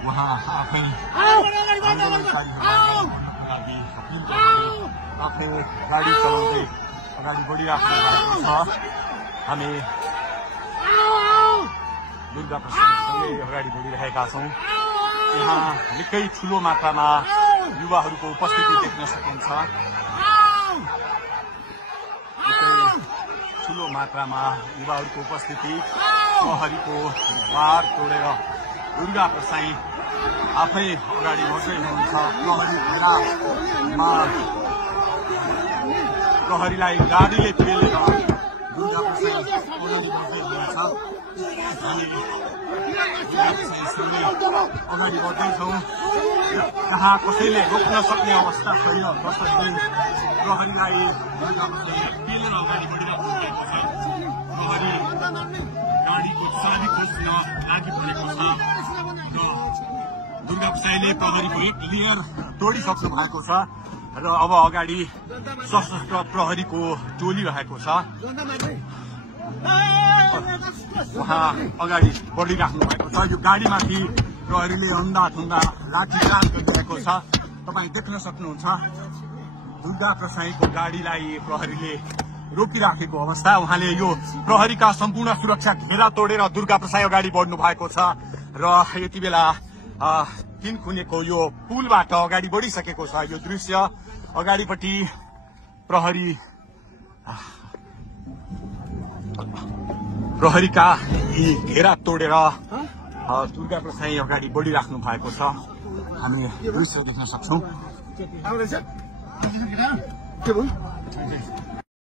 उहाँ आफै आफै गाडी चलाउँदै अगाडि बढिराख्नु भएको छ। हामी दुर्गा प्रसादसँगै अगाडि बढिरहेका छौँ। यहाँ निकै ठुलो मात्रामा युवाहरूको उपस्थिति देख्न सकिन्छ। निकै ठुलो मात्रामा युवाहरूको उपस्थिति, प्रहरीको वार तोडेर दुर्गा प्रसाई आफै अगाडि बढ्दै हुनुहुन्छ। प्रहरीलाई गाडीले पेलेर दुर्गा प्रसाई अगाडि बढ्दै हुनुहुन्छ। अगाडि बढ्दैछौँ। जहाँ कसैले रोक्न सक्ने अवस्था छैन, तसर्थ प्रहरीलाई पेलेर अगाडि बढिरहेको भएको छ। प्रहरी गाडीको चाबी खोज्न लागिपरेको छ। दुर्गा प्रसाईले प्रहरीको एक लेयर तोडिसक्नु भएको छ र अब अगाडि सशस्त्र प्रहरीको टोली रहेको छ। उहाँ अगाडि बढिराख्नु भएको छ। यो गाडीमाथि प्रहरीले अन्धाधुन्दा लाठीचार्ज गरिरहेको छ। तपाईँ देख्न सक्नुहुन्छ दुर्गा प्रसाईको गाडीलाई प्रहरीले रोकिराखेको अवस्था। उहाँले यो प्रहरीका सम्पूर्ण सुरक्षा घेरा तोडेर दुर्गा प्रसाई अगाडि बढ्नु भएको छ र यति बेला तीनखुनेको यो पुलबाट अगाडि बढिसकेको छ। यो दृश्य अगाडिपट्टि प्रहरीका यी घेरा तोडेर दुर्गा प्रसाई अगाडि बढिराख्नु भएको छ। हामी दृश्य देख्न सक्छौं।